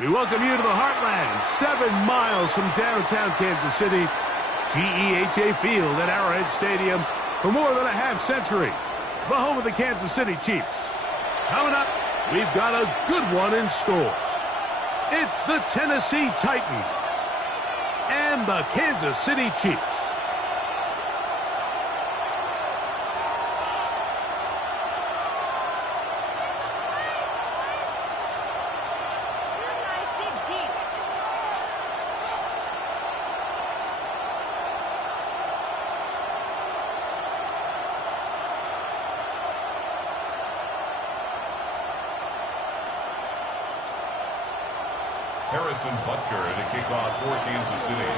We welcome you to the Heartland, 7 miles from downtown Kansas City. GEHA Field at Arrowhead Stadium for more than a half-century. The home of the Kansas City Chiefs. Coming up, we've got a good one in store. It's the Tennessee Titans and the Kansas City Chiefs. Harrison Butker to kick off for Kansas City.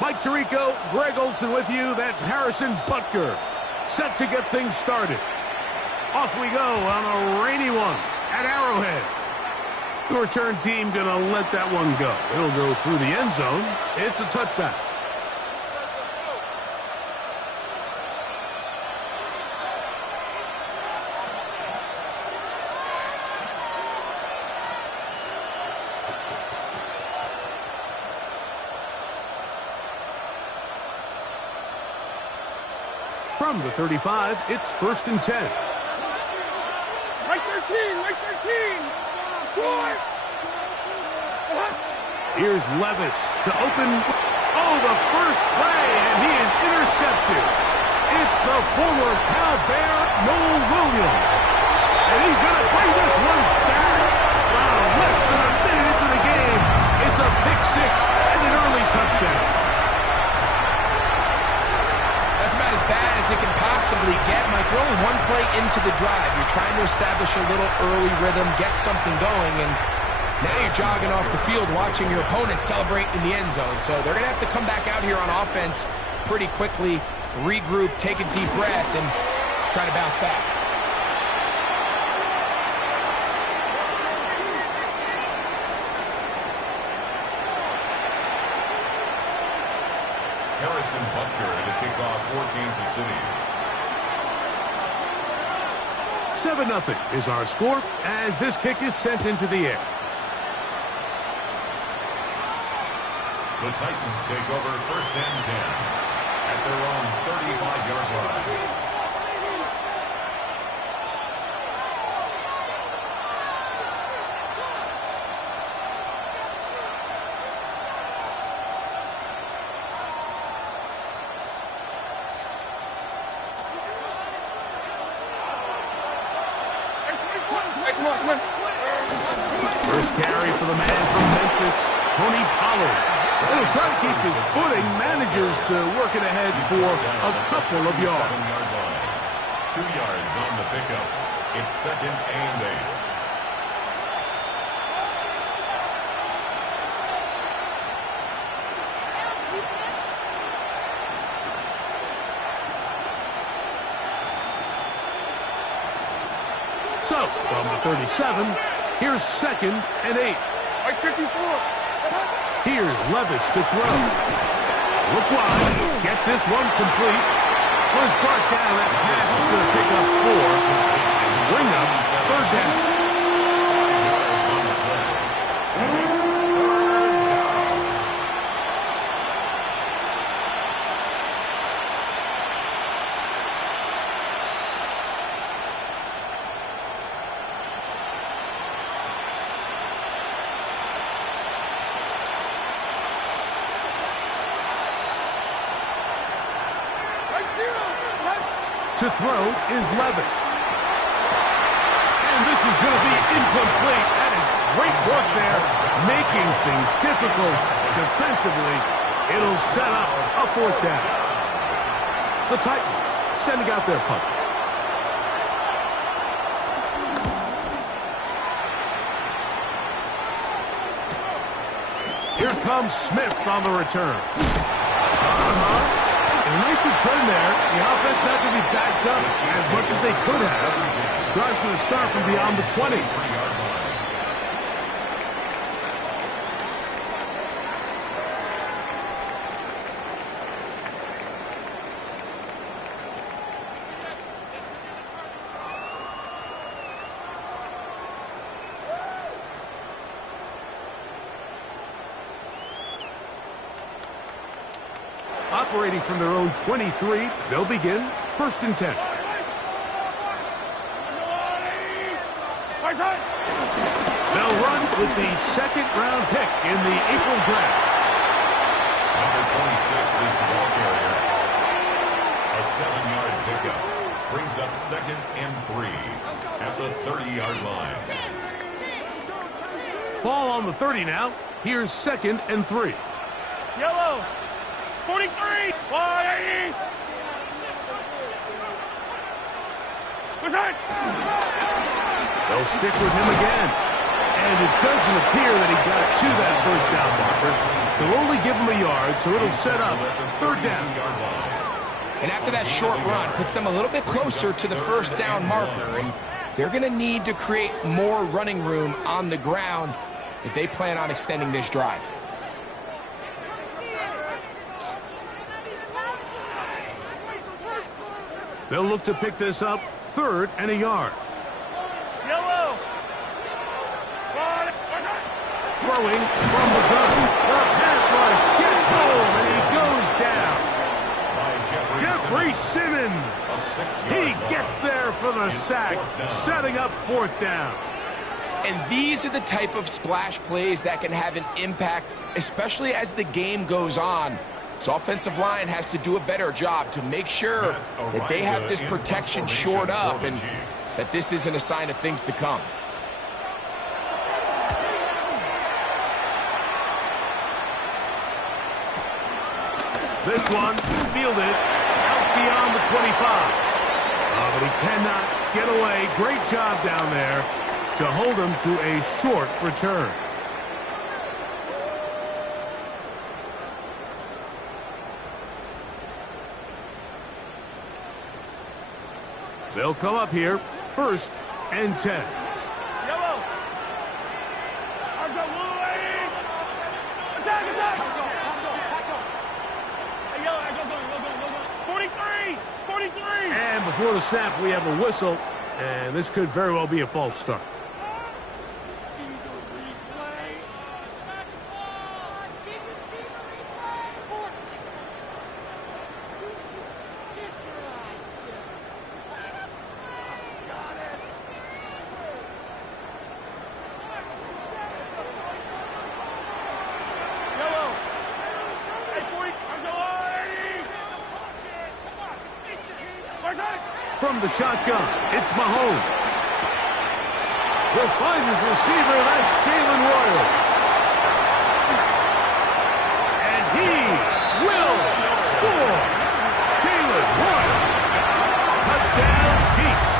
Mike Tirico, Greg Olson with you. That's Harrison Butker, set to get things started. Off we go on a rainy one at Arrowhead. The return team going to let that one go. It'll go through the end zone. It's a touchback. From the 35, it's 1st and 10. Right 13, right 13. Short. Here's Levis to open. Oh, the first play, and he is intercepted. It's the former Cal Bear, Noel Williams. And he's going to bring this one back. Less than a minute into the game. It's a pick six and an early touchdown. That's about as bad as it can possibly get. Mike, we're only one play into the drive. You're trying to establish a little early rhythm, get something going, and now you're jogging off the field watching your opponent celebrate in the end zone. So they're going to have to come back out here on offense pretty quickly, regroup, take a deep breath, and try to bounce back. Harrison Butker to kick off for Kansas City. 7-0 is our score as this kick is sent into the air. The Titans take over 1st and 10 at their own 35-yard line. First carry for the man from Memphis, Tony Pollard. He'll try to keep his footing, manages to work it ahead for a couple of yards. 2 yards on the pickup. It's 2nd and 8. So, from the 37, here's 2nd and 8. Right 54. Here's Levis to throw. Look wide. Get this one complete. Was brought down. That pass is going to pick up 4. And bring up 3rd down. To throw is Levis. And this is going to be incomplete. That is great work there, making things difficult defensively. It'll set up a 4th down. The Titans sending out their punter. Here comes Smith on the return. And a nice return there. The offense not going to be backed up as much as they could have. Drive's going to start from beyond the 20. Operating from their own 23, they'll begin 1st and 10. They'll run with the 2nd-round pick in the April draft. Number 26 is the ball carrier. A 7-yard pickup brings up 2nd and 3 at the 30-yard line. Ball on the 30 now. Here's 2nd and 3. Yellow. 43. 180. They'll stick with him again. And it doesn't appear that he got to that 1st down marker. They'll only give him a yard, so it'll set up 3rd down. And after that short run, puts them a little bit closer to the 1st down marker. And they're going to need to create more running room on the ground if they plan on extending this drive. They'll look to pick this up 3rd and a yard. Yellow. Throwing from the gun. The pass rush gets home, and he goes down. Jeffrey Simmons. He gets there for the sack, setting up 4th down. And these are the type of splash plays that can have an impact, especially as the game goes on. So offensive line has to do a better job to make sure that they have this protection shored up and that this isn't a sign of things to come. This one fielded out beyond the 25. But he cannot get away. Great job down there to hold him to a short return. They'll come up here 1st and 10. Yellow. Attack. Hey, yellow, go. 43. 43. And before the snap, we have a whistle, and this could very well be a false start. From the shotgun, it's Mahomes. He'll find his receiver, that's Jalen Royal. And he will score. Jalen Royal. Touchdown, Chiefs.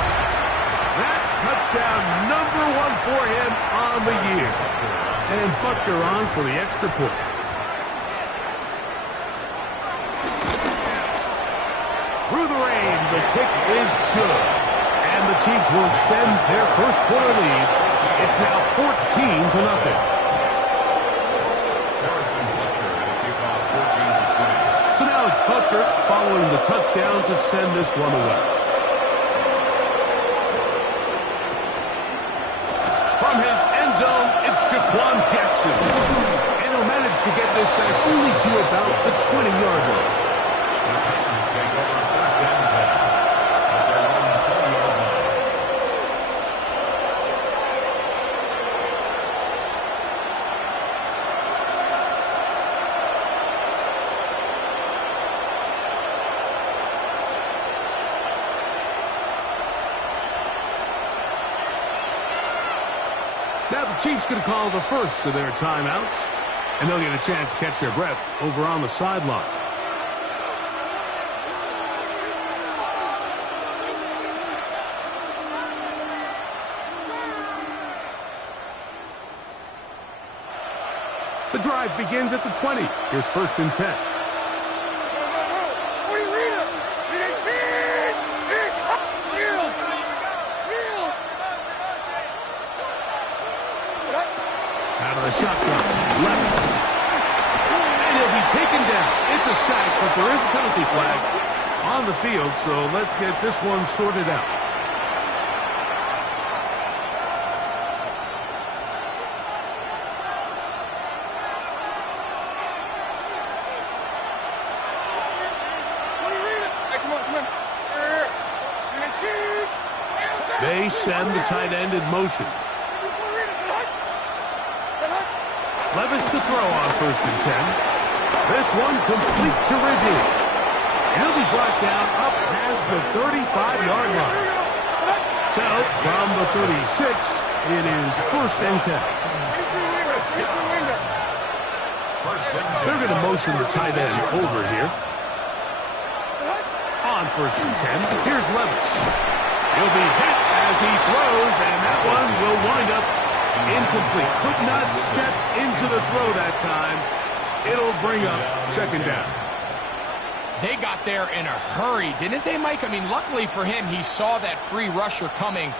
That touchdown #1 for him on the year. And Butker on for the extra point. Through the rain, the kick is good. And the Chiefs will extend their first quarter lead. It's now 14-0. So now it's Butker following the touchdown to send this one away. From his end zone, it's Jaquan Jackson. And he'll manage to get this back only to about the 20-yard line. The Titans take over 1st and 10 at their own 20-yard line. Now the Chiefs going to call the first of their timeouts, and they'll get a chance to catch their breath over on the sideline. The drive begins at the 20. Here's 1st and 10. Out of the shotgun, left. And he'll be taken down. It's a sack, but there is a penalty flag on the field, so let's get this one sorted out. they send the tight end in motion. Levis to throw on 1st and 10. This one complete to Ridgey. He'll be brought down up past the 35-yard line. So, from the 36, it is 1st and 10. They're going to motion the tight end over here. On 1st and 10, here's Levis. He'll be hit as he throws, and that one will wind up incomplete. Could not step into the throw that time. It'll bring up 2nd down. They got there in a hurry, didn't they, Mike? I mean, luckily for him, he saw that free rusher coming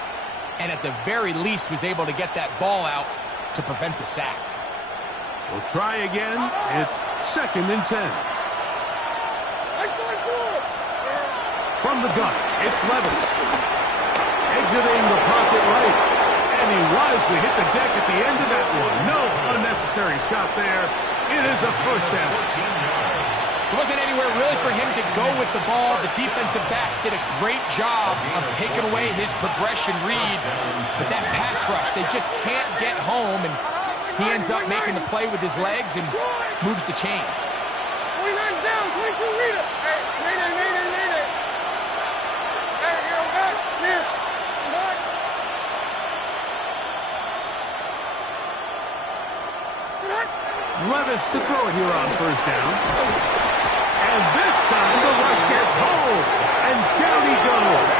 and at the very least was able to get that ball out to prevent the sack. We'll try again. It's 2nd and 10. From the gun, it's Levis. Exiting the pocket right. And he wisely hit the deck at the end of that one. No unnecessary shot there. It is a 1st down. There wasn't anywhere really for him to go with the ball. The defensive backs did a great job of taking away his progression read. But that pass rush, they just can't get home, and he ends up making the play with his legs and moves the chains. 29 down, 22, read it. Hey, read it. Hey, you're back. Here. Levis to throw it here on 1st down. And this time the rush gets home. And down he goes.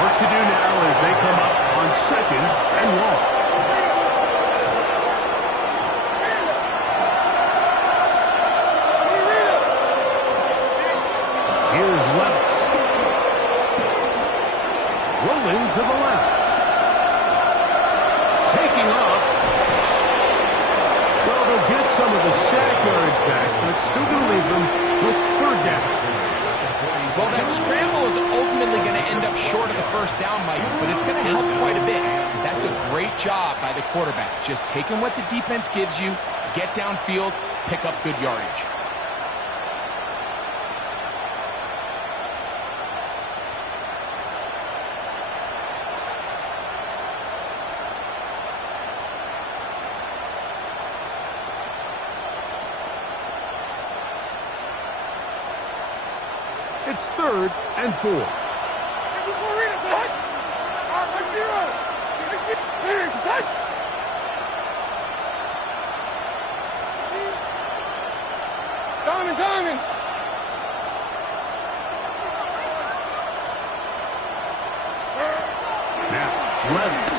Work to do now as they come up on 2nd and 1. Here's Levis. Rolling to the left. Taking off. So they'll get some of the sack yards back, but it's still going to leave them with 3rd down. Well, that scramble is ultimately going to end up short of the 1st down, Mike, but it's going to help quite a bit. That's a great job by the quarterback. Just taking what the defense gives you, get downfield, pick up good yardage. It's 3rd and 4. Diamond. Now, Levis.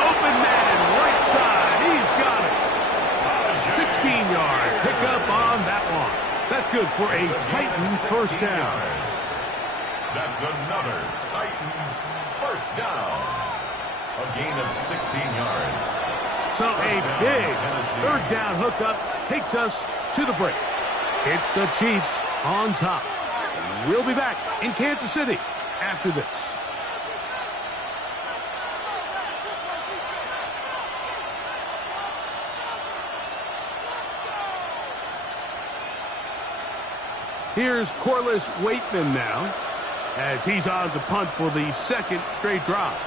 Open man, right side. He's got it. 16-yard pickup on that one. That's good for a Titans 1st down. That's another Titans 1st down. A gain of 16 yards. So a big 3rd down hookup takes us to the break. It's the Chiefs on top. We'll be back in Kansas City after this. Here's Corliss Waitman now, as he's on to punt for the 2nd straight drive.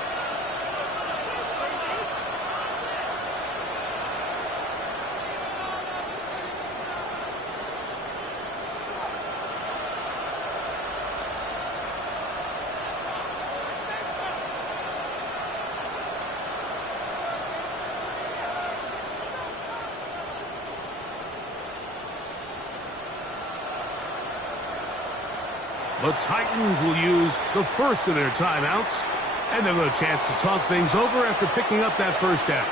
The Titans will use the first of their timeouts, and they'll have a chance to talk things over after picking up that 1st down.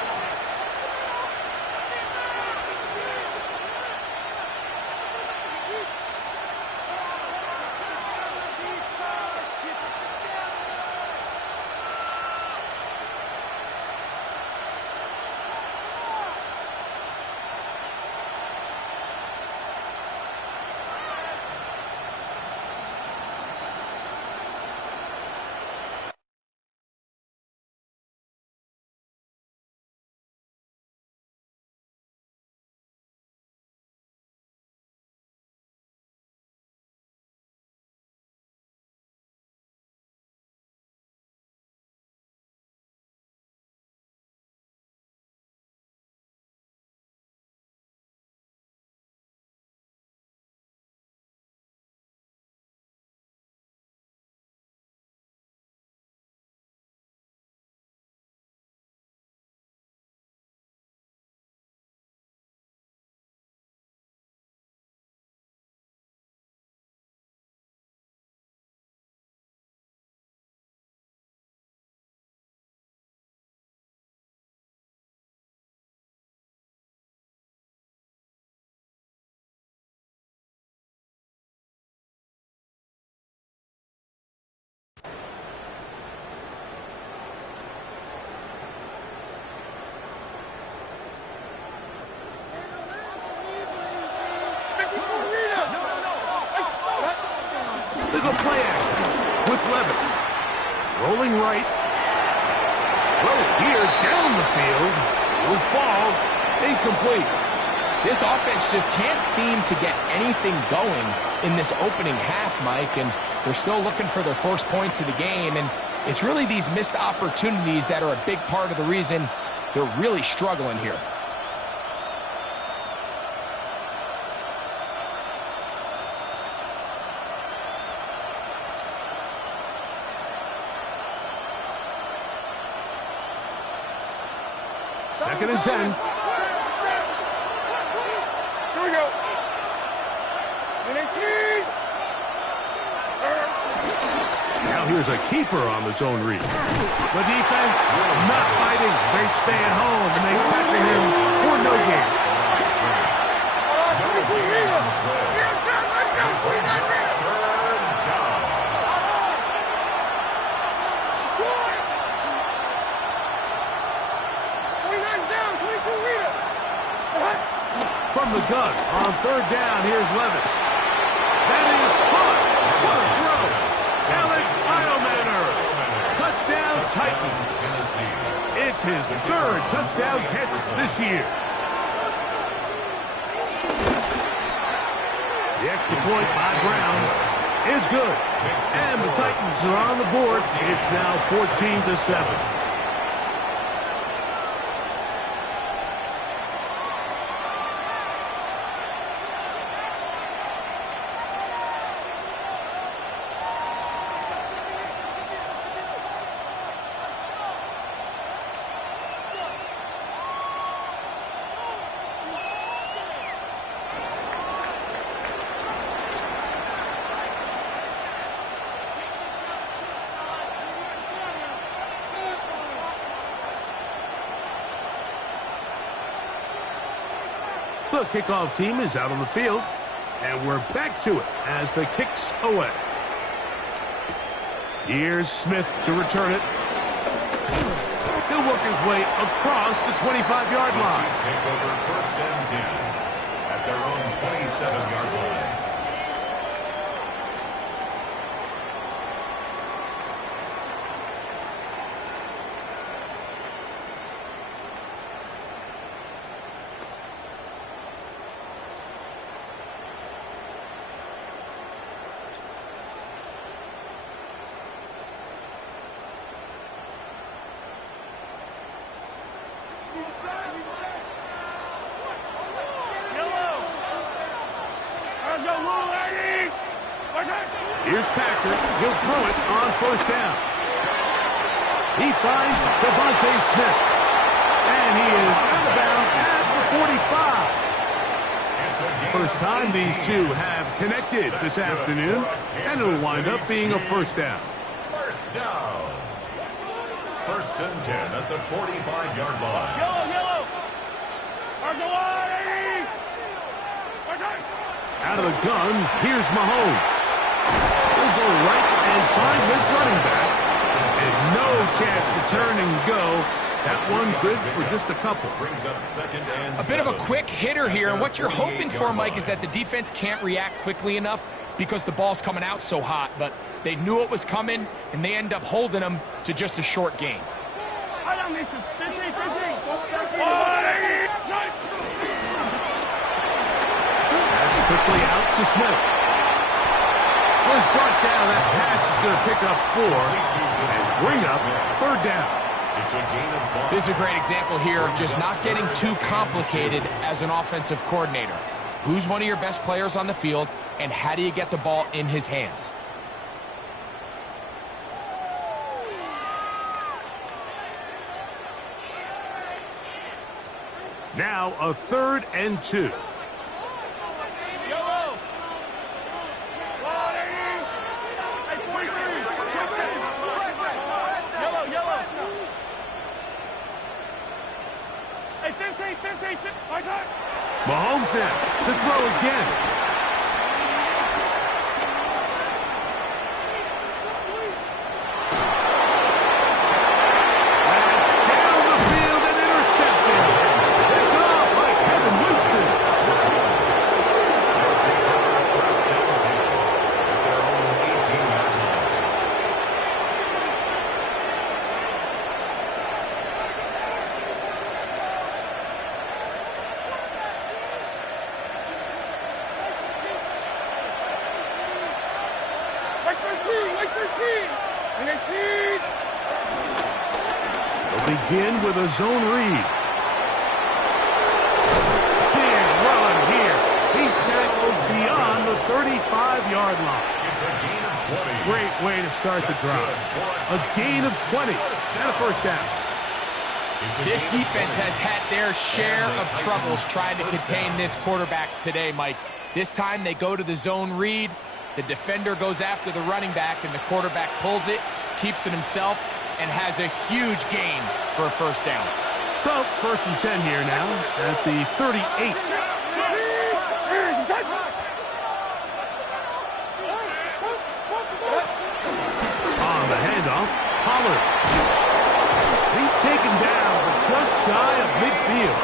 They go play action with Levis. Rolling right. Throw here down the field. Will fall. Incomplete. This offense just can't seem to get anything going in this opening half, Mike, and they're still looking for their first points of the game, and it's really these missed opportunities that are a big part of the reason they're really struggling here. Second and 10. Here we go. Now here's a keeper on the zone read. The defense not fighting. They stay at home and they tackle him for no gain. From the gun on third down, here's Levis. That is caught. What a throw. Alec Eilmanner. Touchdown Titans. It's his third touchdown catch this year. The extra point by Brown is good. And the Titans are on the board. It's now 14-7. The kickoff team is out on the field, and we're back to it as the kick's away. Here's Smith to return it. He'll work his way across the 25-yard line. Chiefs take over first and 10 at their own 27-yard line. Here's Patrick. He'll throw it on first down. He finds Devontae Smith. And he is out of bounds at the 45. First time these two have connected this afternoon, and it'll wind up being a first down. First down. First and 10 at the 45-yard line. Yellow. Out of the gun, here's Mahomes. He'll go right and find his running back. And no chance to turn and go. That one good for just a couple. Brings up second and A bit of a quick hitter here, and what you're hoping for, Mike, is that the defense can't react quickly enough because the ball's coming out so hot, but they knew it was coming, and they end up holding them to just a short gain. That's quickly out to Smith. Was brought down. That pass is going to pick up 4 and bring up third down. It's a gain of 5. This is a great example here of just not getting too complicated as an offensive coordinator. Who's one of your best players on the field, and how do you get the ball in his hands? Now a 3rd and 2. Mahomes now to throw again. That's down the field and intercepted. Picked off by Kevin Winston. First and 10 at their own 18. They'll begin with a zone read. Big run here. He's tackled beyond the 35-yard line. It's a gain of 20. Great way to start the drive. A gain of 20 and a first down. This defense has had their share of troubles trying to contain this quarterback today, Mike. This time they go to the zone read. The defender goes after the running back, and the quarterback pulls it, keeps it himself, and has a huge gain for a first down. So, 1st and 10 here now at the 38. On the handoff, Pollard. He's taken down, but just shy of midfield.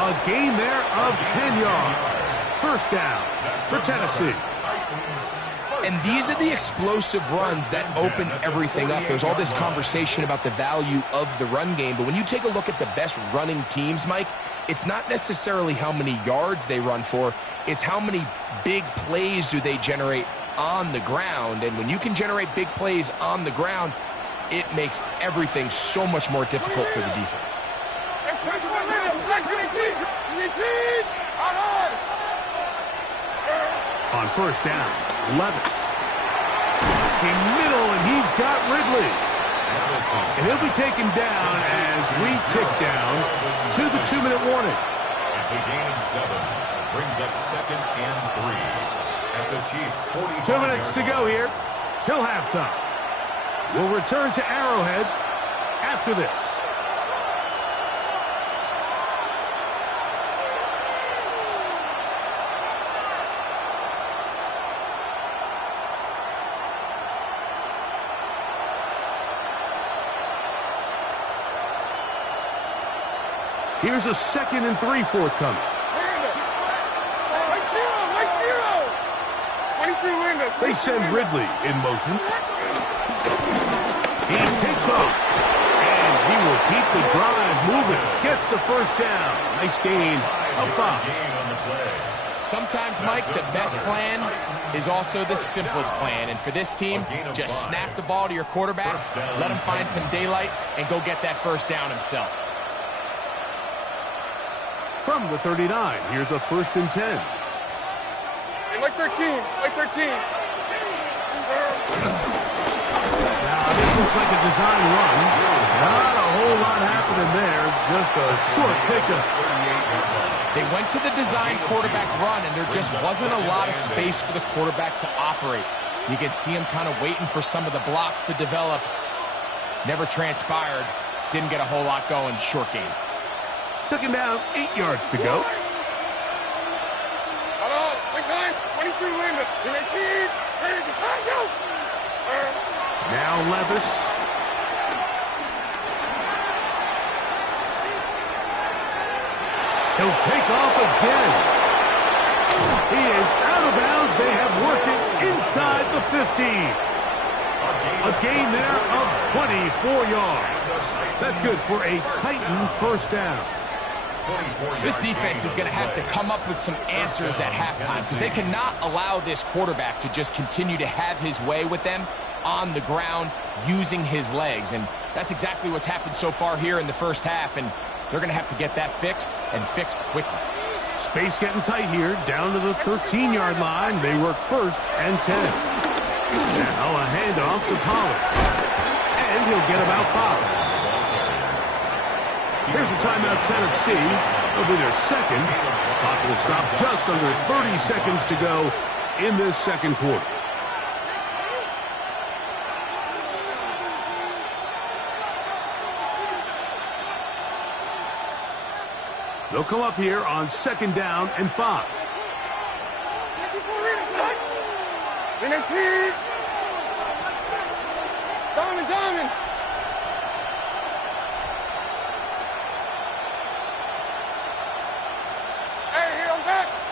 A gain there of 10 yards. First down for Tennessee. And these are the explosive runs that open everything up. There's all this conversation about the value of the run game, but when you take a look at the best running teams, Mike, it's not necessarily how many yards they run for, it's how many big plays do they generate on the ground. And when you can generate big plays on the ground, it makes everything so much more difficult for the defense. On first down, Levis. In middle, and he's got Ridley. And he'll be taken down as we tick down to the 2-minute warning. It's a gain of 7. Brings up 2nd and 3. At the Chiefs' 45. 2 minutes to go here till halftime. We'll return to Arrowhead after this. Here's a 2nd and 3 forthcoming. They send Ridley in motion. He takes off, and he will keep the drive moving. Gets the first down. Nice gain of 5. Sometimes, Mike, the best plan is also the simplest plan. And for this team, just snap the ball to your quarterback, let him find some daylight, and go get that first down himself. From the 39, here's a 1st and 10. Like 13, like 13. Now, this looks like a design run. Not a whole lot happening there. Just a short pickup. They went to the design quarterback run, and there just wasn't a lot of space for the quarterback to operate. You can see him kind of waiting for some of the blocks to develop. Never transpired. Didn't get a whole lot going. Short game. 2nd down, 8 yards to go. Now Levis. He'll take off again. He is out of bounds. They have worked it inside the 15. A gain there of 24 yards. That's good for a Titan first down. This defense is going to have to come up with some answers at halftime because they cannot allow this quarterback to just continue to have his way with them on the ground using his legs. And that's exactly what's happened so far here in the first half, and they're going to have to get that fixed and fixed quickly. Space getting tight here, down to the 13-yard line. They work 1st and 10. Now a handoff to Pollard. And he'll get about 5. Here's a timeout, Tennessee. It'll be their 2nd. Clock will stop just under 30 seconds to go in this 2nd quarter. They'll come up here on 2nd down and 5. Diamond.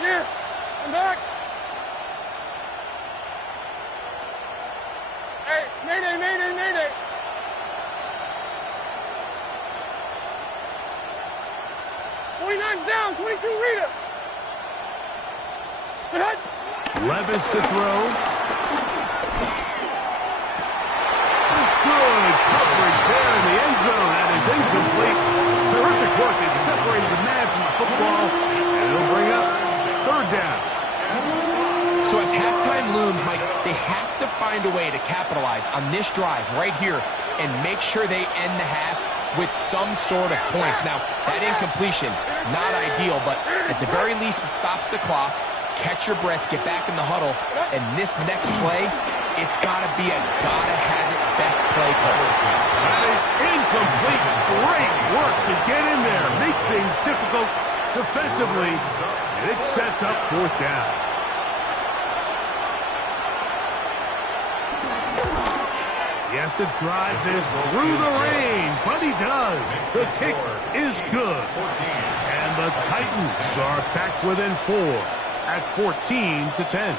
Here, I'm back. Hey, mayday. 49's down, 22, read it. Levis to throw. incomplete. Terrific work. They separated the man from the football, and it'll bring up third down. So as halftime looms, Mike, they have to find a way to capitalize on this drive right here and make sure they end the half with some sort of points. Now, that incompletion, not ideal, but at the very least, it stops the clock. Catch your breath, get back in the huddle, and this next play, it's got to be a gotta-have-it best play call. That is incomplete. Great work to get in there, make things difficult defensively, and it sets up fourth down. He has to drive this through the rain, but he does. The kick is good. And the Titans are back within 4 at 14-10.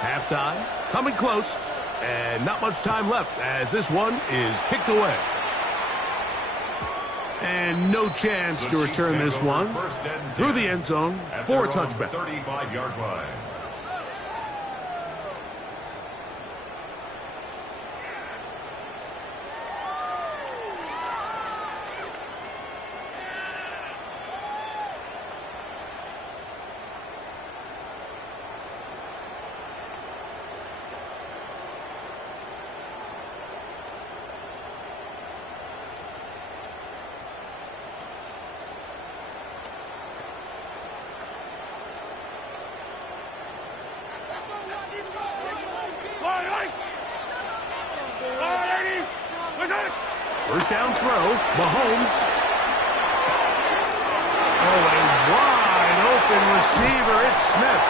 Halftime, coming close, and not much time left as this one is kicked away. And no chance to return this one through the end zone for a touchback. 35-yard line. First down throw, Mahomes. Oh, a wide open receiver, it's Smith.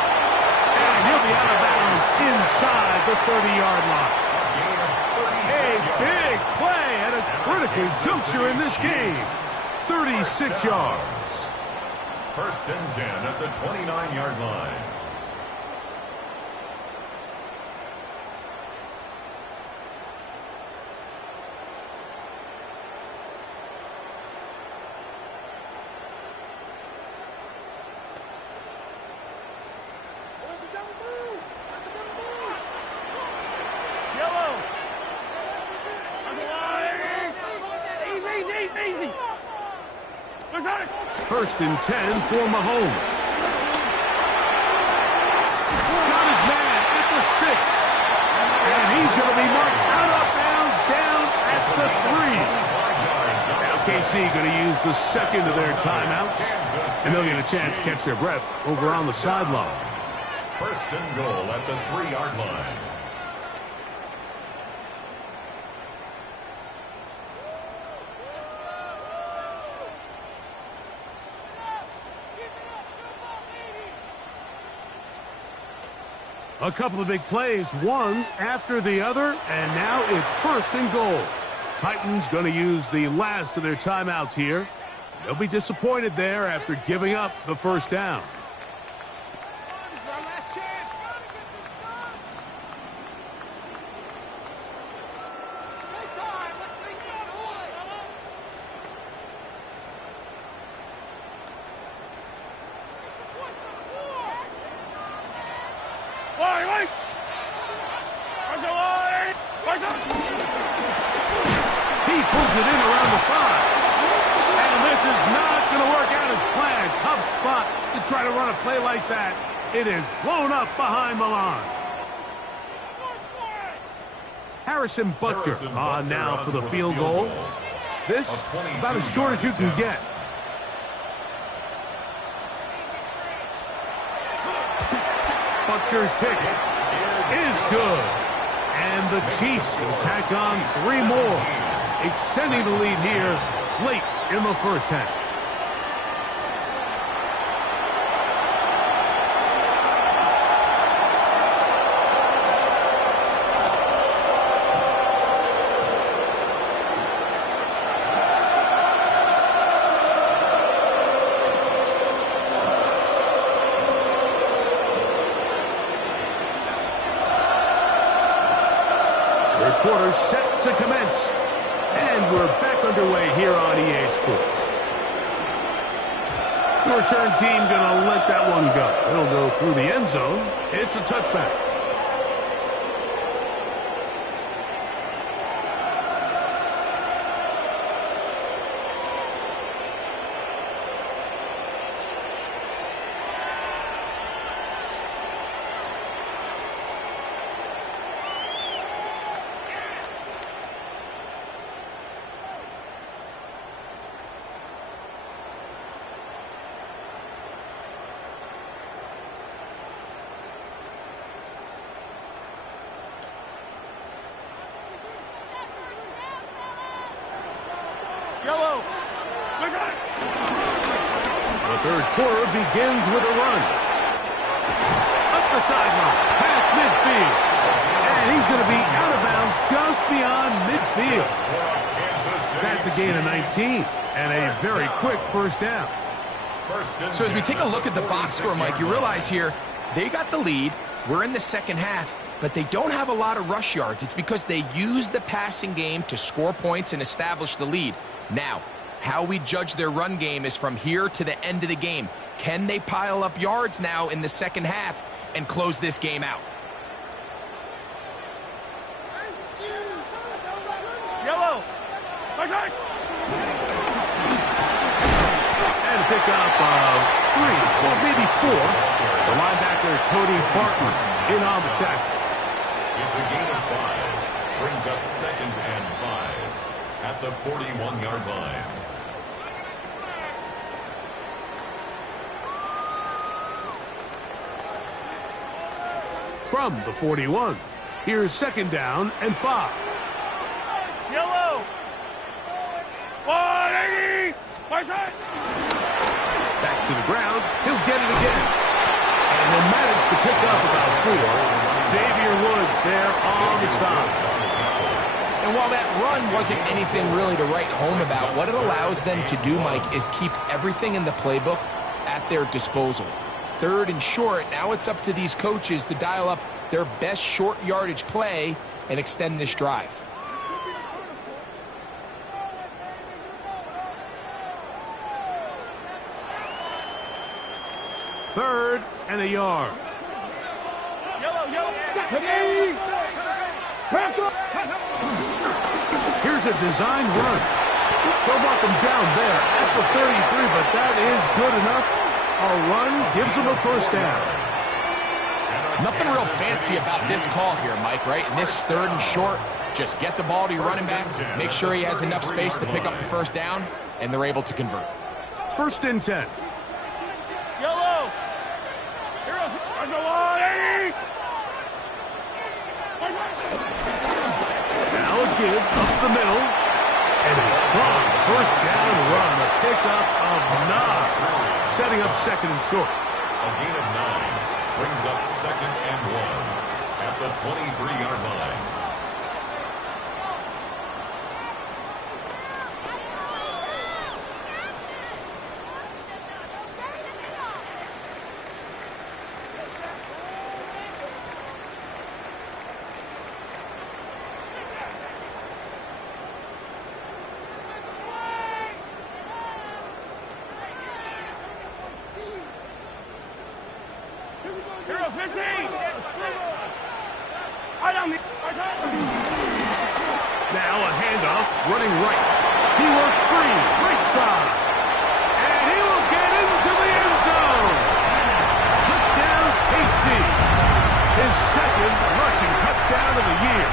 And he'll be out of bounds inside the 30-yard line. A big play at a critical juncture in this game. 36 yards. First and 10 at the 29-yard line. First and 10 for Mahomes. Got his man at the 6. And he's going to be marked out of bounds down at the 3. Now KC going to use the second of their timeouts. And they'll get a chance to catch their breath over on the sideline. First and goal at the 3-yard line. A couple of big plays, one after the other, and now it's first and goal. Titans going to use the last of their timeouts here. They'll be disappointed there after giving up the first down. He pulls it in around the 5. And this is not going to work out as planned. Tough spot to try to run a play like that. It is blown up behind the line. Harrison Butker on now for the field goal. This about as short as you can get. Butker's kick is good. And the Chiefs will tack on 3 more, extending the lead here late in the first half. The return team going to let that one go. It'll go through the end zone. It's a touchback. Yellow. The third quarter begins with a run. Up the sideline, past midfield. And he's going to be out of bounds just beyond midfield. That's a gain of 19 and a very quick first down. So as we take a look at the box score, Mike, you realize here they got the lead. We're in the second half, but they don't have a lot of rush yards. It's because they use the passing game to score points and establish the lead. Now, how we judge their run game is from here to the end of the game. Can they pile up yards now in the second half and close this game out? Yellow. And pick up 3, or maybe 4. The linebacker, Cody Barton, in on the tackle. It's a gain of 5. Brings up 2nd and 5 at the 41-yard line. From the 41, here's 2nd down and 5. Yellow. 180. Back to the ground, he'll get it again. And he'll manage to pick up about 4. Xavier Woods there on the stop. And while that run wasn't anything really to write home about, what it allows them to do, Mike, is keep everything in the playbook at their disposal. 3rd and short, now it's up to these coaches to dial up their best short yardage play and extend this drive. Third and a yard. Yellow. Here's a design run. They'll mark him down there at the 33, but that is good enough. A run gives him a first down. Nothing real fancy about this call here, Mike, right? In this 3rd and short, just get the ball to your running back, make sure he has enough space to pick up the first down, and they're able to convert. 1st and 10. Yellow. Here's the 180. Now a give up the middle. And a strong first down run. A pickup of 9. Setting up 2nd and short. A gain of 9 brings up 2nd and 1 at the 23-yard line. Hero 15. Now a handoff, running right. He works free, right side. And he will get into the end zone. Touchdown, KC. His 2nd rushing touchdown of the year.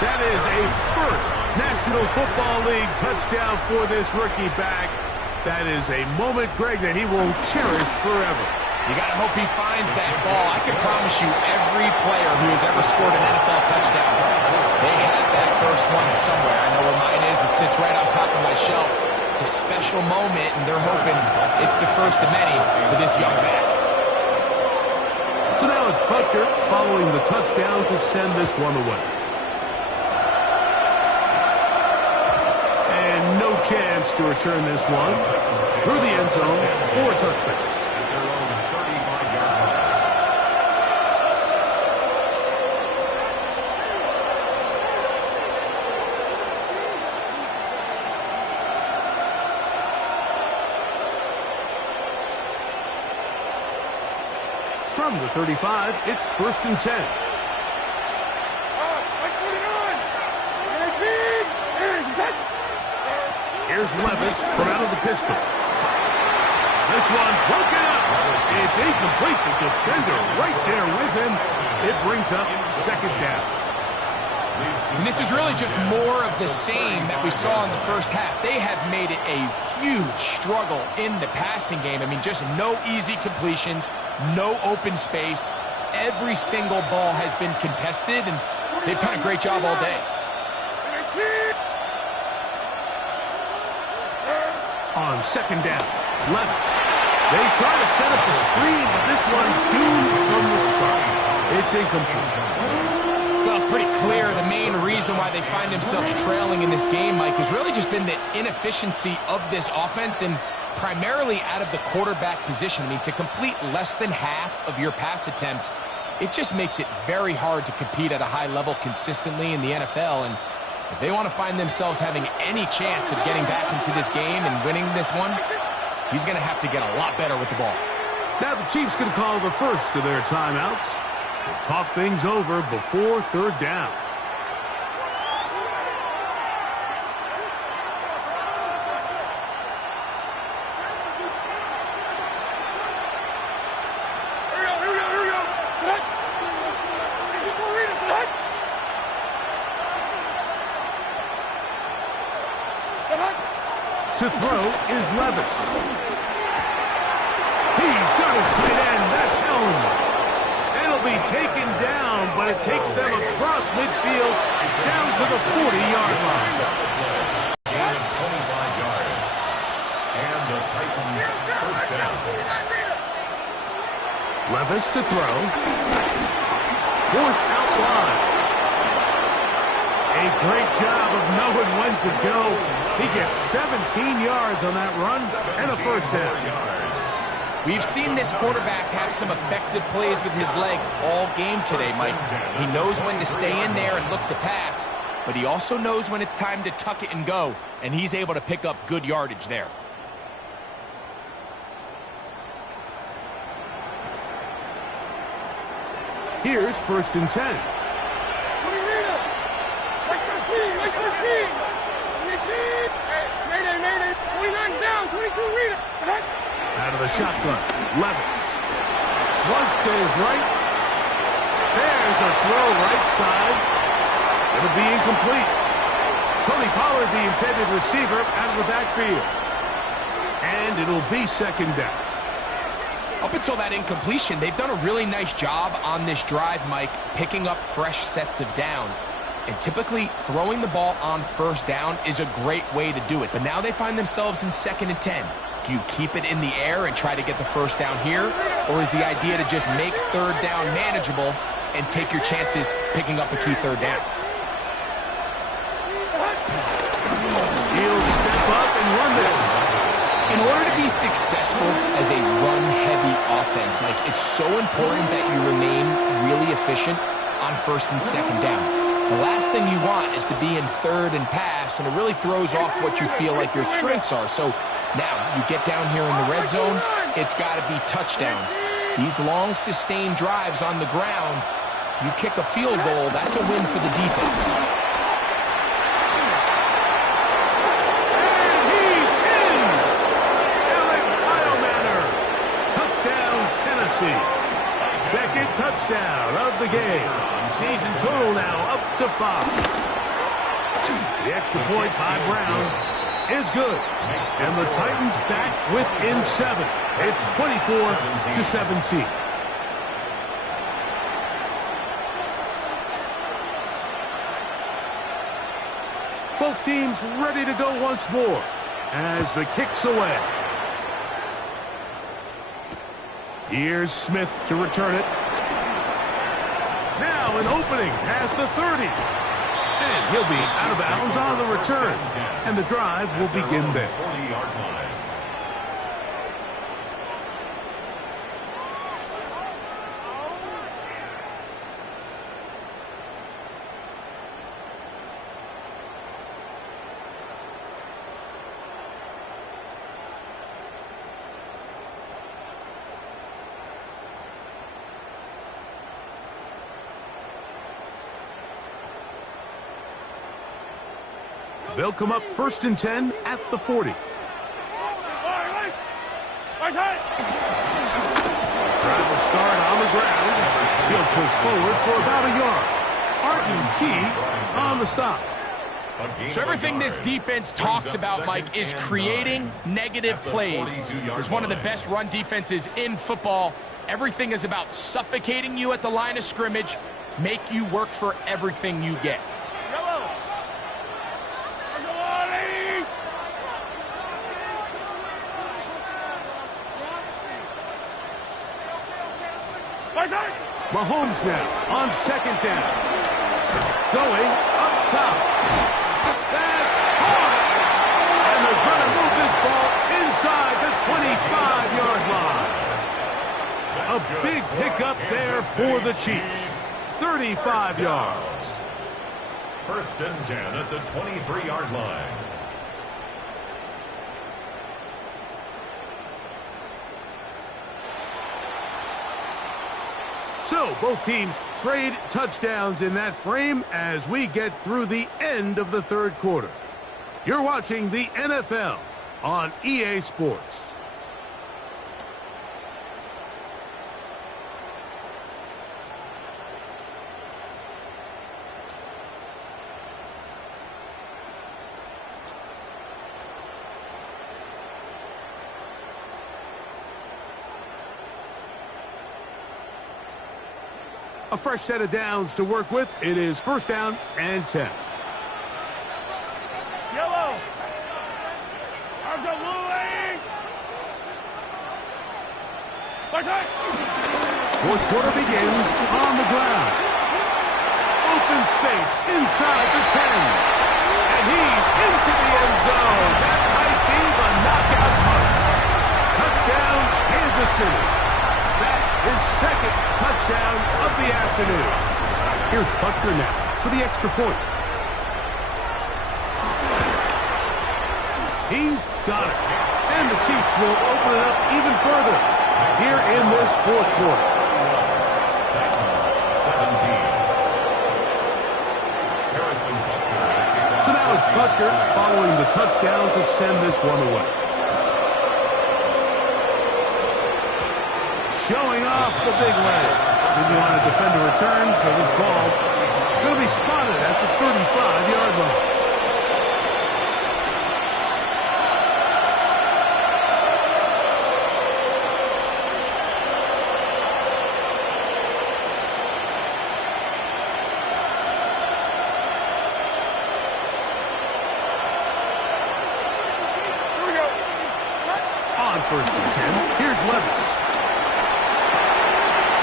That is a first National Football League touchdown for this rookie back. That is a moment, Greg, that he will cherish forever. You got to hope he finds that ball. I can promise you every player who has ever scored an NFL touchdown, they have that first one somewhere. I know where mine is. It sits right on top of my shelf. It's a special moment, and they're hoping it's the first of many for this young back. So now it's Butker following the touchdown to send this one away. And no chance to return this one through the end zone for a touchback. From the 35, it's 1st and 10. Here's Levis from out of the pistol. This one broken up. It's incomplete. The defender right there with him. It brings up 2nd down. And this is really just more of the same that we saw in the first half. They have made it a huge struggle in the passing game. I mean, just no easy completions, no open space. Every single ball has been contested, and they've done a great job all day. On 2nd down, Levis. They try to set up the screen, but this one doomed from the start. It's incomplete. Well, it's pretty clear the main reason why they find themselves trailing in this game, Mike, has really just been the inefficiency of this offense and primarily out of the quarterback position. I mean, to complete less than half of your pass attempts, it just makes it very hard to compete at a high level consistently in the NFL. And if they want to find themselves having any chance of getting back into this game and winning this one, he's going to have to get a lot better with the ball. Now the Chiefs can call the first of their timeouts and talk things over before 3rd down. To throw is Levis. He's got his tight end. That's Helm. It'll be taken down, but it takes them across midfield down to the 40-yard line. Gain of 25 yards. And the Titans first down. Levis to throw. Forced out wide. A great job of knowing when to go. He gets 17 yards on that run and a 1st down. We've seen this quarterback have some effective plays with his legs all game today, Mike. He knows when to stay in there and look to pass, but he also knows when it's time to tuck it and go, and he's able to pick up good yardage there. Here's 1st and 10. Out of the shotgun, Levis. Flush to his right. There's a throw right side. It'll be incomplete. Tony Pollard, the intended receiver, out of the backfield. And it'll be 2nd down. Up until that incompletion, they've done a really nice job on this drive, Mike, picking up fresh sets of downs. And typically, throwing the ball on 1st down is a great way to do it. But now they find themselves in 2nd and 10. Do you keep it in the air and try to get the 1st down here? Or is the idea to just make 3rd down manageable and take your chances picking up a key 3rd down? He'll step up and run this. In order to be successful as a run-heavy offense, Mike, it's so important that you remain really efficient on 1st and 2nd down. The last thing you want is to be in 3rd and pass, and it really throws off what you feel like your strengths are. So now you get down here in the red zone, it's got to be touchdowns. These long, sustained drives on the ground, you kick a field goal, that's a win for the defense. And he's in! Eric Heilmanner. Touchdown, Tennessee. 2nd touchdown of the game. Season total now up to 5. The extra point by Brown is good. And the Titans back within 7. It's 24-17. Both teams ready to go once more as the kick's away. Here's Smith to return it. Now an opening past the 30. And he'll be out of bounds on the return. And the drive will begin there. 40-yard line. They'll come up 1st and 10 at the 40. Travel start on the ground. He'll push forward for about a yard. Arden Key on the stop. So everything this defense talks about, Mike, is creating negative plays. It's one of the best run defenses in football. Everything is about suffocating you at the line of scrimmage, make you work for everything you get. Mahomes now on 2nd down. Going up top. That's hard. And they're going to move this ball inside the 25-yard line. A big pickup there for the Chiefs. 35 yards. 1st and 10 at the 23-yard line. So both teams trade touchdowns in that frame as we get through the end of the 3rd quarter. You're watching the NFL on EA Sports. A fresh set of downs to work with. It is 1st down and 10. Yellow. 4th quarter begins on the ground. Open space inside the 10. And he's into the end zone. That might be the knockout punch. Touchdown, Kansas City. That is 2nd touchdown of the afternoon. Here's Butker now for the extra point. He's got it. And the Chiefs will open it up even further here in this 4th quarter. Titans 17. So now it's Butker following the touchdown to send this one away. Showing off the big leg. Didn't want to defend a return, so this ball going to be spotted at the 35-yard line. On 1st and 10, here's Levis.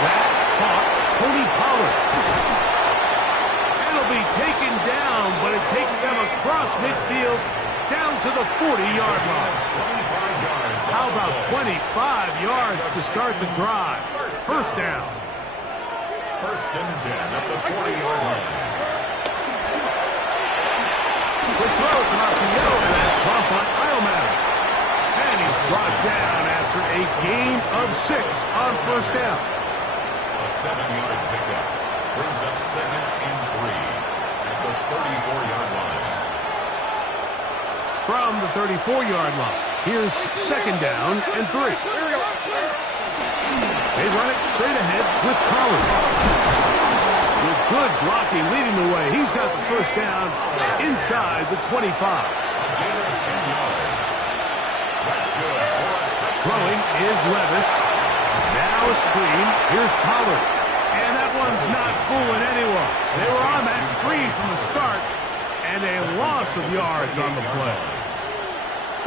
That caught Tony Pollard. It'll be taken down, but it takes them across midfield down to the 40-yard line. How about 25 yards to start the drive? 1st down. 1st and 10 at the 40-yard line. The throw to RPO, and that's caught by Eilman. And he's brought down after a gain of 6 on 1st down. A 7-yard pickup brings up 2nd and 3 at the 34-yard line. From the 34-yard line, here's 2nd down and 3. They run it straight ahead with Collins. With good blocking leading the way, he's got the 1st down inside the 25. Throwing is Levis. Now a screen. Here's Pollard. And that one's not fooling anyone. They were on that screen from the start, and a loss of yards on the play.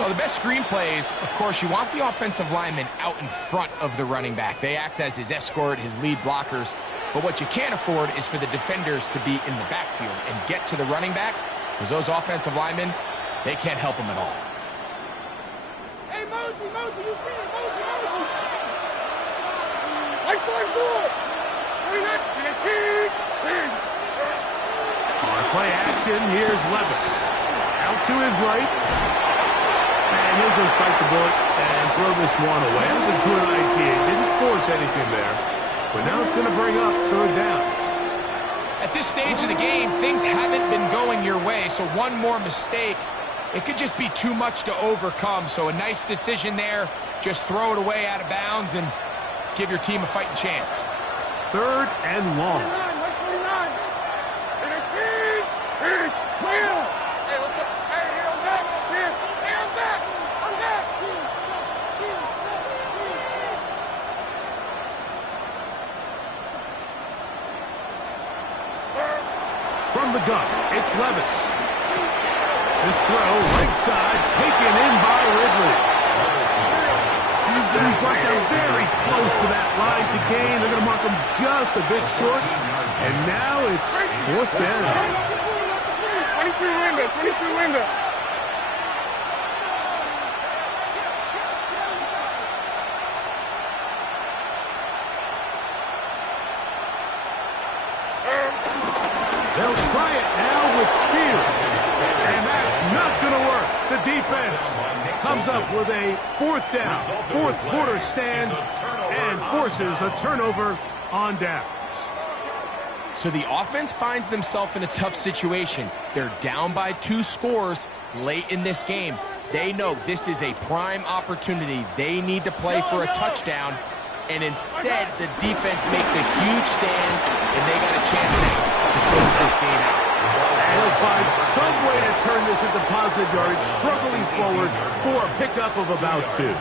Well, the best screen plays, of course, you want the offensive lineman out in front of the running back. They act as his escort, his lead blockers. But what you can't afford is for the defenders to be in the backfield and get to the running back, because those offensive linemen, they can't help him at all. Hey, Mosey, you see it, Mosey. Like flash ball. On play action, here's Levis. Out to his right. And he'll just bite the bullet and throw this one away. That was a good idea. Didn't force anything there. But now it's going to bring up 3rd down. At this stage of the game, things haven't been going your way, so one more mistake, it could just be too much to overcome. So a nice decision there. Just throw it away out of bounds and give your team a fighting chance. 3rd and long. From the gun, it's Levis. This throw, right side, taken in by Ridley. He's going to be brought down very close to that line to gain. They're going to mark him just a bit short. And now it's 4th down. 22 window. They'll try it now with Spears. And that's not going to work. The defense comes up with a 4th down, 4th quarter stand, and forces a turnover on downs. So the offense finds themselves in a tough situation. They're down by 2 scores late in this game. They know this is a prime opportunity. They need to play for a touchdown. And instead, the defense makes a huge stand, and they got a chance now to close this game out. And he'll find some way to turn this into positive yardage, struggling forward for a pickup of about 2.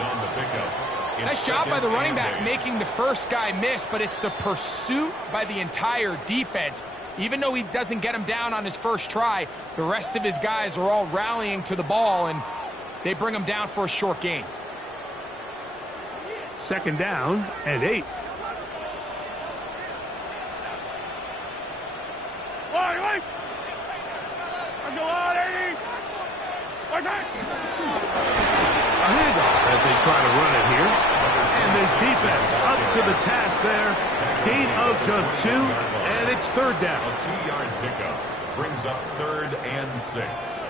Nice job by the running back making the first guy miss, but it's the pursuit by the entire defense. Even though he doesn't get him down on his first try, the rest of his guys are all rallying to the ball, and they bring him down for a short gain. 2nd down and 8. A handoff as they try to run it here. And this defense up to the task there. Gain of just 2, and it's 3rd down. A 2-yard pickup brings up 3rd and 6.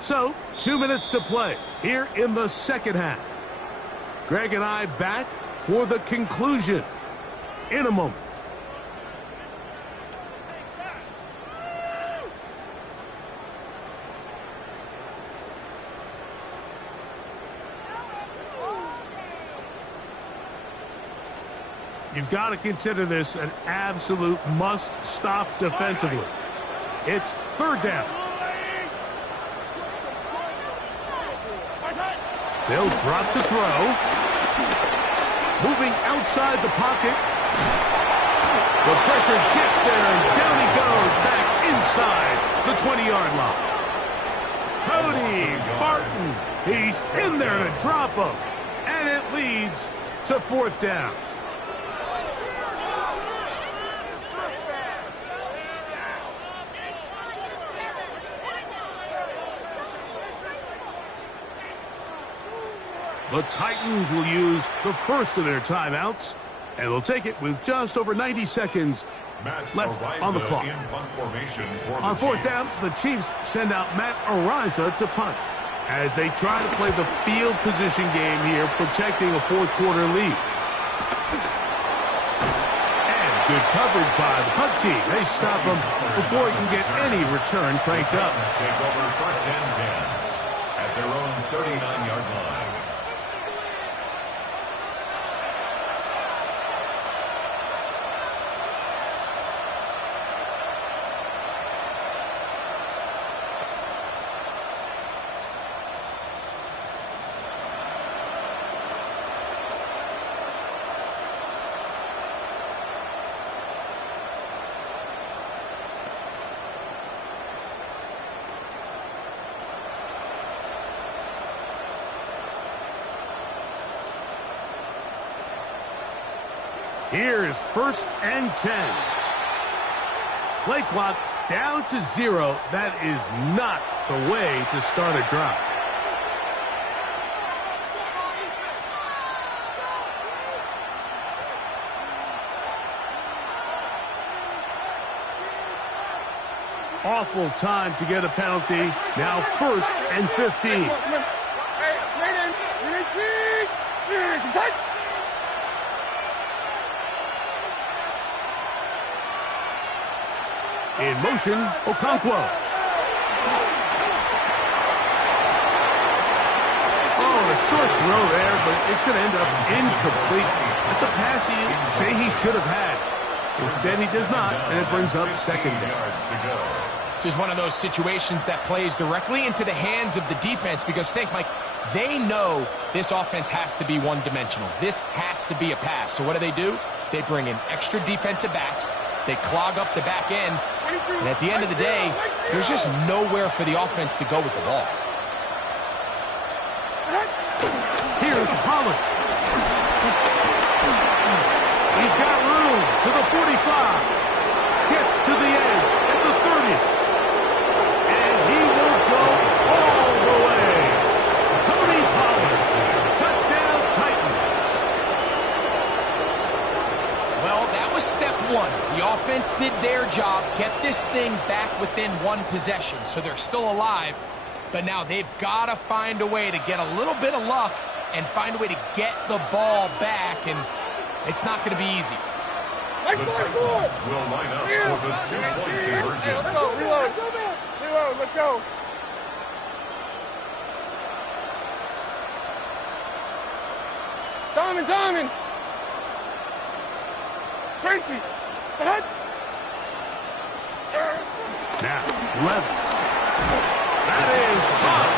So, 2 minutes to play here in the 2nd half. Greg and I back for the conclusion in a moment. You've got to consider this an absolute must-stop defensively. It's 3rd down. They'll drop to throw. Moving outside the pocket. The pressure gets there, and down he goes back inside the 20-yard line. Cody Barton, he's in there to drop him, and it leads to 4th down. The Titans will use the first of their timeouts, and will take it with just over 90 seconds left on the clock. On 4th down, the Chiefs send out Matt Ariza to punt as they try to play the field position game here, protecting a 4th quarter lead. And good coverage by the punt team. They stop him before he can get any return cranked up. Take over 1st and 10 at their own 39-yard line. Here's 1st and 10. Play clock down to 0. That is not the way to start a drive. awful time to get a penalty. Now 1st and 15. Come on. Hey, Raiden, cheese. In motion, Okonkwo. Oh, a short throw there, but it's going to end up incomplete. That's a pass you say he should have had. Instead, he does not, and it brings up 2nd down. This is one of those situations that plays directly into the hands of the defense because think, Mike, they know this offense has to be one-dimensional. This has to be a pass. So what do? They bring in extra defensive backs. They clog up the back end. And at the end of the day, there's just nowhere for the offense to go with the ball. Here's Pollard. He's got room to the 45. Gets to the edge at the 30. And he will go all the way. Cody Pollard. Touchdown Titans. Well, that was step one. The offense did their job, get this thing back within one possession, so they're still alive. But now they've got to find a way to get a little bit of luck and find a way to get the ball back, and it's not going to be easy. The Titans will line up for the 2-point conversion. Let's go, reload, let's go. Diamond. Tracy, set. Now, Levis. That is caught.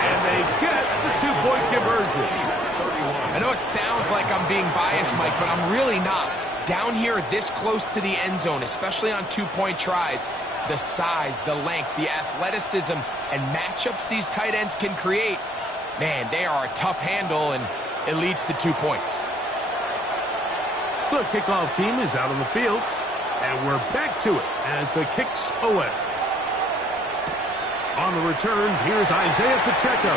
And they get the 2-point conversion. I know it sounds like I'm being biased, Mike, but I'm really not. Down here this close to the end zone, especially on 2-point tries, the size, the length, the athleticism, and matchups these tight ends can create, man, they are a tough handle, and it leads to 2 points. The kickoff team is out on the field, and we're back to it as the kick's away. On the return, here's Isaiah Pacheco.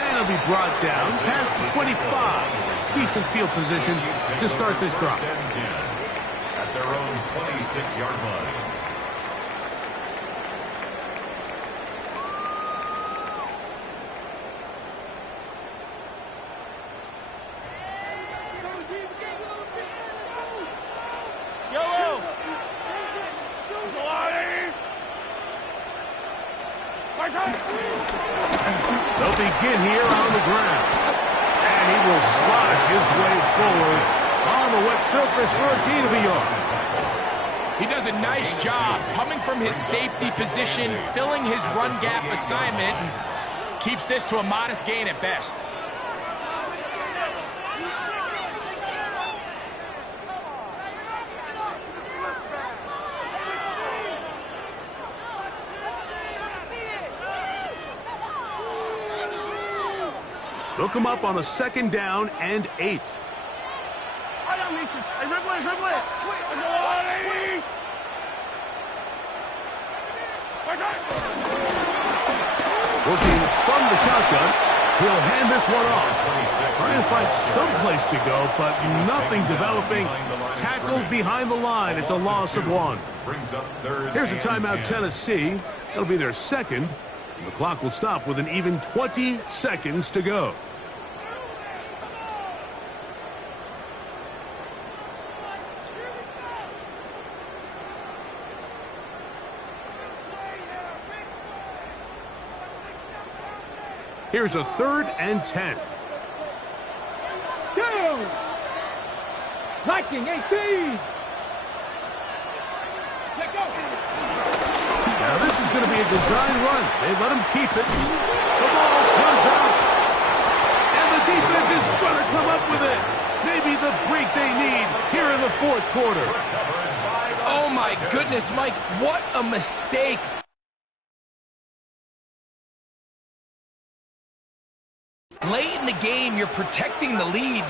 And he'll be brought down past the 25. Decent field position to start this drive. At their own 26-yard line. They'll begin here on the ground. And he will slosh his way forward on the wet surface for a gain of a yard. He does a nice job coming from his safety position, filling his run gap assignment, and keeps this to a modest gain at best. They'll come up on a 2nd down and 8. Working from the shotgun, he'll hand this one off. Trying to find some place to go, but nothing developing. Tackled behind the line. It's a loss of 1. Here's a timeout, Tennessee. That'll be their 2nd. The clock will stop with an even 20 seconds to go. Here's a 3rd and 10. Down. 19, 18. Let go. Now this is going to be a design run. They let him keep it. The ball comes out. And the defense is going to come up with it. Maybe the break they need here in the 4th quarter. Oh my goodness, Mike, what a mistake. Late in the game, you're protecting the lead.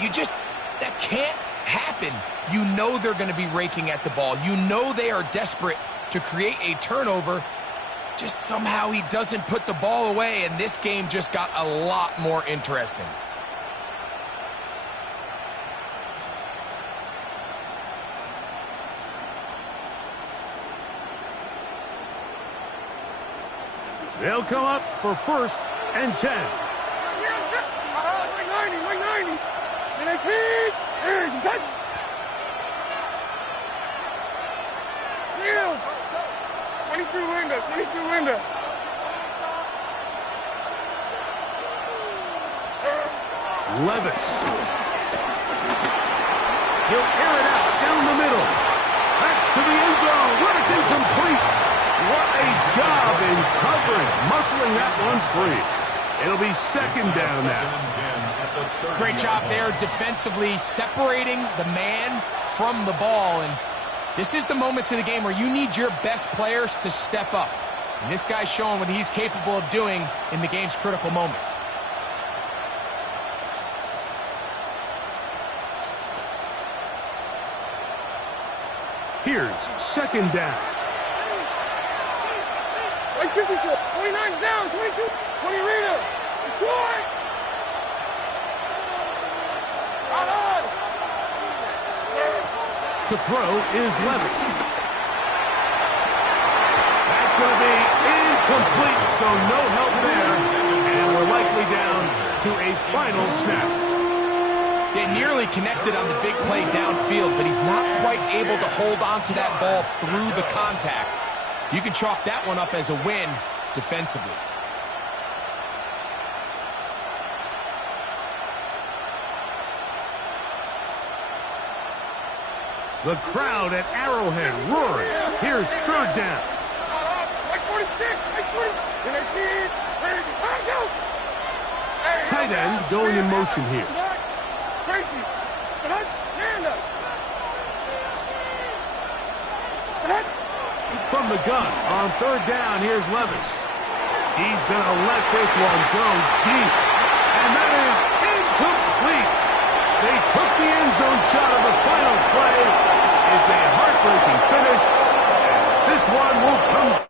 That can't happen. You know they're going to be raking at the ball. You know they are desperate to create a turnover. Just somehow he doesn't put the ball away, and this game just got a lot more interesting. They'll come up for 1st and 10. Like 90, like 90. And 18. And set. Wheels. 22 Linda, 22 Linda. Levis. He'll air it out down the middle. That's to the end zone, where it's incomplete. What a job in covering, muscling that one free. It'll be 2nd down now. Great job there defensively, separating the man from the ball. And this is the moments of the game where you need your best players to step up. And this guy's showing what he's capable of doing in the game's critical moment. Here's 2nd down. Like 52. 29's down. 22. 20 Rita. Short. Out on. To throw is Levis. That's going to be incomplete, so no help there. And we're likely down to a final snap. They nearly connected on the big play downfield, but he's not quite able to hold on to that ball through the contact. You can chalk that one up as a win defensively. The crowd at Arrowhead roaring. Here's 3rd down. Like 46. Like 40. And 18. Go. Tight end going in motion here. Tracy. Stand up. From the gun on 3rd down, here's Levis. He's going to let this one go deep. And that is incomplete. They took the end zone shot of the final play. It's a heartbreaking finish. This one will come